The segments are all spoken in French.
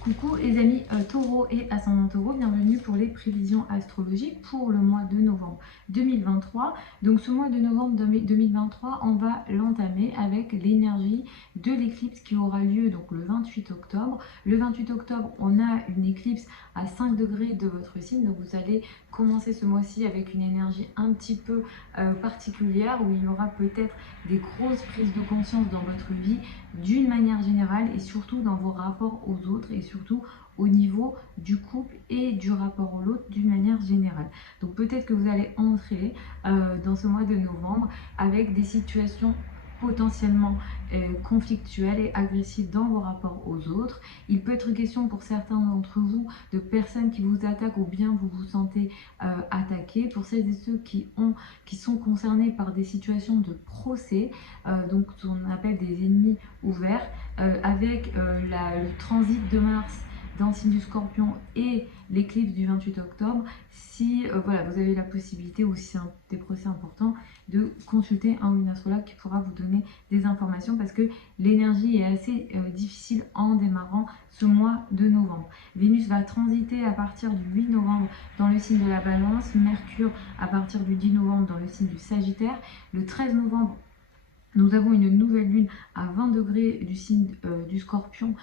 Coucou les amis taureau et ascendant taureau, bienvenue pour les prévisions astrologiques pour le mois de novembre 2023. Donc ce mois de novembre 2023, on va l'entamer avec l'énergie de l'éclipse qui aura lieu donc le 28 octobre. Le 28 octobre, on a une éclipse à 5 degrés de votre signe, donc vous allez commencer ce mois-ci avec une énergie un petit peu particulière où il y aura peut-être des grosses prises de conscience dans votre vie d'une manière générale et surtout dans vos rapports aux autres et surtout au niveau du couple et du rapport à l'autre d'une manière générale. Donc peut-être que vous allez entrer dans ce mois de novembre avec des situations potentiellement conflictuelles et agressives dans vos rapports aux autres. Il peut être question pour certains d'entre vous de personnes qui vous attaquent ou bien vous vous sentez attaqué. Pour celles et ceux qui sont concernés par des situations de procès, donc ce qu'on appelle des ennemis ouverts, avec le transit de Mars dans le signe du Scorpion et l'éclipse du 28 octobre, si voilà, vous avez la possibilité, ou si c'est des procès importants, de consulter un ou une astrologue qui pourra vous donner des informations parce que l'énergie est assez difficile en démarrant ce mois de novembre. Vénus va transiter à partir du 8 novembre dans le signe de la Balance, Mercure à partir du 10 novembre dans le signe du Sagittaire, le 13 novembre nous avons une nouvelle lune à 20 degrés du signe du Scorpion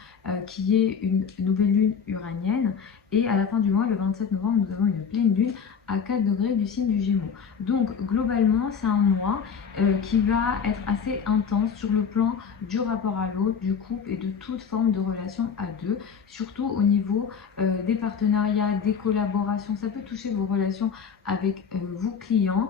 qui est une nouvelle lune uranienne. Et à la fin du mois, le 27 novembre, nous avons une pleine lune à 4 degrés du signe du Gémeaux. Donc globalement, c'est un mois qui va être assez intense sur le plan du rapport à l'autre, du couple et de toute forme de relation à deux, surtout au niveau des partenariats, des collaborations. Ça peut toucher vos relations avec vos clients,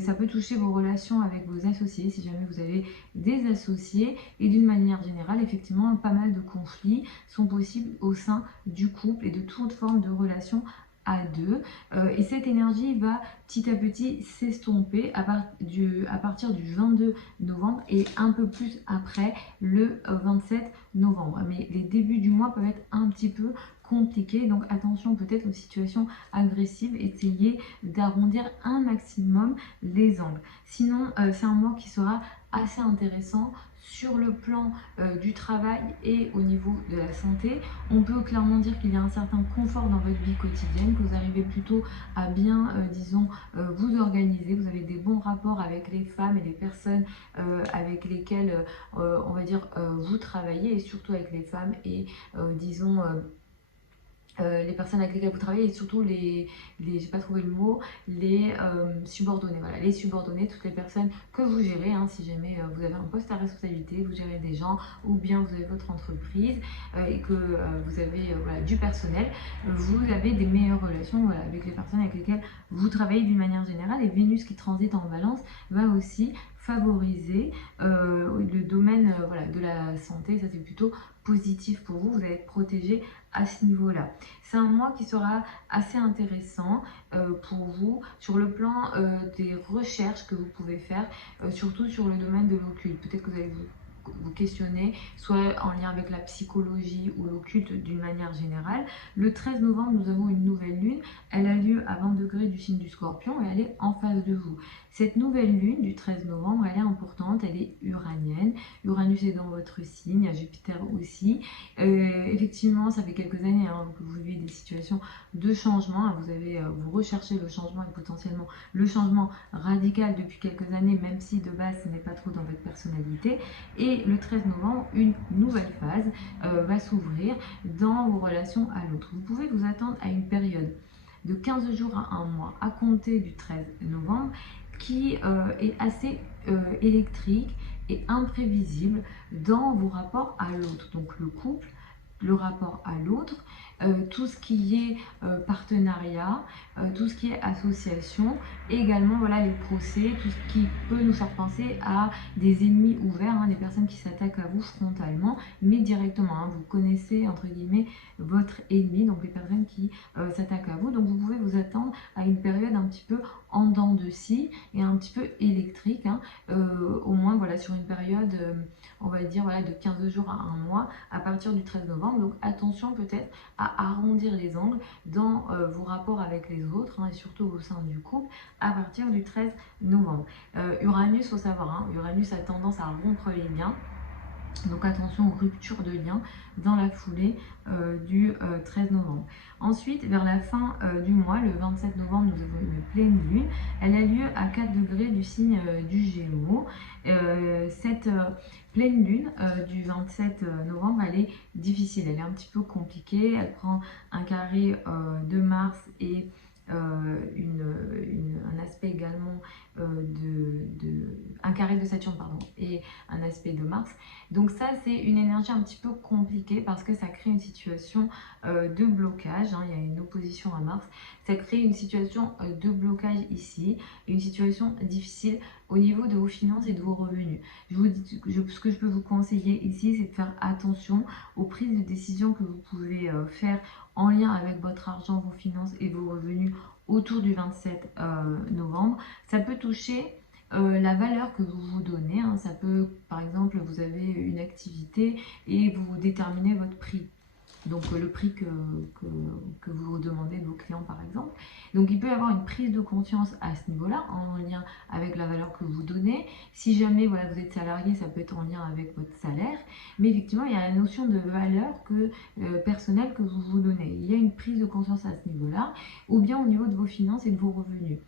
ça peut toucher vos relations avec vos associés si jamais vous avez des associés, et d'une manière générale, effectivement, pas mal de conflits sont possibles au sein du couple et de toute forme de relation à deux. Et cette énergie va petit à petit s'estomper à partir du 22 novembre et un peu plus après le 27 novembre. Mais les débuts du mois peuvent être un petit peu compliqués, donc attention peut-être aux situations agressives, essayez d'arrondir un maximum les angles. Sinon, c'est un mois qui sera assez intéressant sur le plan du travail et au niveau de la santé. On peut clairement dire qu'il y a un certain confort dans votre vie quotidienne, que vous arrivez plutôt à bien, disons, vous organiser. Vous avez des bons rapports avec les femmes et les personnes avec lesquelles, on va dire, vous travaillez, et surtout avec les femmes et, disons, les personnes avec lesquelles vous travaillez, et surtout j'ai pas trouvé le mot, les subordonnés. Voilà, les subordonnés, toutes les personnes que vous gérez, hein, si jamais vous avez un poste à responsabilité, vous gérez des gens, ou bien vous avez votre entreprise et que vous avez voilà, du personnel, vous avez des meilleures relations voilà, avec les personnes avec lesquelles vous travaillez d'une manière générale. Et Vénus qui transite en Balance va aussi favoriser le domaine voilà, de la santé. Ça, c'est plutôt positif pour vous, vous allez être protégé à ce niveau-là. C'est un mois qui sera assez intéressant pour vous sur le plan des recherches que vous pouvez faire, surtout sur le domaine de l'occulte. Peut-être que vous allez vous questionner, soit en lien avec la psychologie ou l'occulte d'une manière générale. Le 13 novembre, nous avons une nouvelle lune. Elle a lieu à 20 degrés du signe du Scorpion et elle est en face de vous. Cette nouvelle lune du 13 novembre, elle est importante, elle est uranienne. Uranus est dans votre signe, à Jupiter aussi. Effectivement, ça fait quelques années hein, que vous vivez des situations de changement. Vous recherchez le changement et potentiellement le changement radical depuis quelques années, même si de base ce n'est pas trop dans votre personnalité. Et le 13 novembre, une nouvelle phase va s'ouvrir dans vos relations à l'autre. Vous pouvez vous attendre à une période de 15 jours à un mois à compter du 13 novembre qui est assez électrique et imprévisible dans vos rapports à l'autre. Donc le couple, le rapport à l'autre, tout ce qui est partenariat, tout ce qui est association, et également voilà, les procès, tout ce qui peut nous faire penser à des ennemis ouverts, hein, des personnes qui s'attaquent à vous frontalement, mais directement. Hein, vous connaissez, entre guillemets, votre ennemi, donc les personnes qui s'attaquent à vous. Donc vous pouvez vous attendre à une période un petit peu en dents de scie et un petit peu électrique, hein, au moins voilà, sur une période, on va dire, voilà, de 15 jours à un mois, à partir du 13 novembre. Donc attention peut-être à arrondir les angles dans vos rapports avec les autres, hein, et surtout au sein du couple, à partir du 13 novembre. Uranus, il faut savoir, hein, Uranus a tendance à rompre les liens. Donc attention aux ruptures de liens dans la foulée du 13 novembre. Ensuite, vers la fin du mois, le 27 novembre, nous avons une pleine lune. Elle a lieu à 4 degrés du signe du Gémeaux. Cette pleine lune du 27 novembre, elle est difficile, elle est un petit peu compliquée. Elle prend un carré de Mars et un aspect également un carré de Saturne, pardon, et un aspect de Mars. Donc ça, c'est une énergie un petit peu compliquée parce que ça crée une situation de blocage, hein. Il y a une opposition à Mars. Ça crée une situation de blocage ici, une situation difficile au niveau de vos finances et de vos revenus. Ce que je peux vous conseiller ici, c'est de faire attention aux prises de décision que vous pouvez faire en lien avec votre argent, vos finances et vos revenus autour du 27 novembre. Ça peut toucher la valeur que vous vous donnez, hein. Ça peut, par exemple, vous avez une activité et vous déterminez votre prix. Donc le prix que vous demandez de vos clients, par exemple. Donc il peut y avoir une prise de conscience à ce niveau-là, en lien avec la valeur que vous donnez. Si jamais voilà, vous êtes salarié, ça peut être en lien avec votre salaire. Mais effectivement, il y a la notion de valeur personnelle que vous vous donnez. Il y a une prise de conscience à ce niveau-là, ou bien au niveau de vos finances et de vos revenus.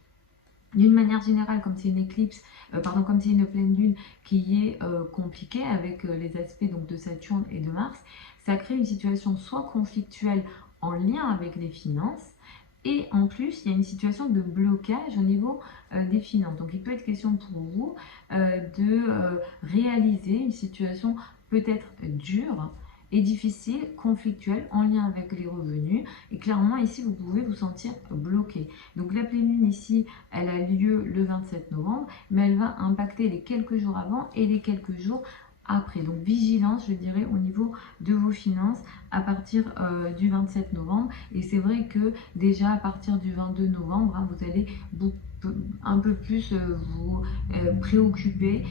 D'une manière générale, comme c'est une éclipse, comme c'est une pleine lune qui est compliquée avec les aspects donc, de Saturne et de Mars, ça crée une situation soit conflictuelle en lien avec les finances, et en plus, il y a une situation de blocage au niveau des finances. Donc, il peut être question pour vous de réaliser une situation peut-être dure et difficile, conflictuelle, en lien avec les revenus. Et clairement, ici, vous pouvez vous sentir bloqué. Donc, la pleine lune ici, elle a lieu le 27 novembre, mais elle va impacter les quelques jours avant et les quelques jours après. Donc, vigilance, je dirais, au niveau de vos finances à partir du 27 novembre. Et c'est vrai que déjà, à partir du 22 novembre, hein, vous allez un peu plus vous préoccuper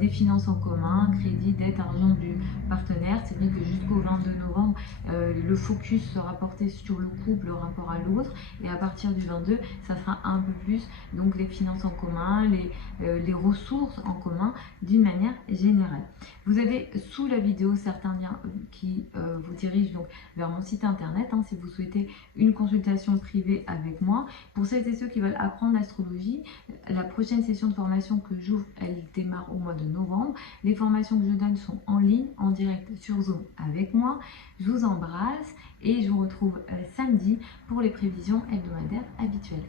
des finances en commun, crédit, dette, argent du partenaire. C'est vrai que jusqu'au 22 novembre, le focus sera porté sur le couple, le rapport à l'autre, et à partir du 22, ça sera un peu plus donc les finances en commun, les ressources en commun d'une manière générale. Vous avez sous la vidéo certains liens qui vous dirigent donc vers mon site internet, hein, si vous souhaitez une consultation privée avec moi. Pour celles et ceux qui veulent apprendre l'astrologie, la prochaine session de formation que j'ouvre, elle démarre au mois de novembre. Les formations que je donne sont en ligne, en direct sur Zoom avec moi. Je vous embrasse et je vous retrouve samedi pour les prévisions hebdomadaires habituelles.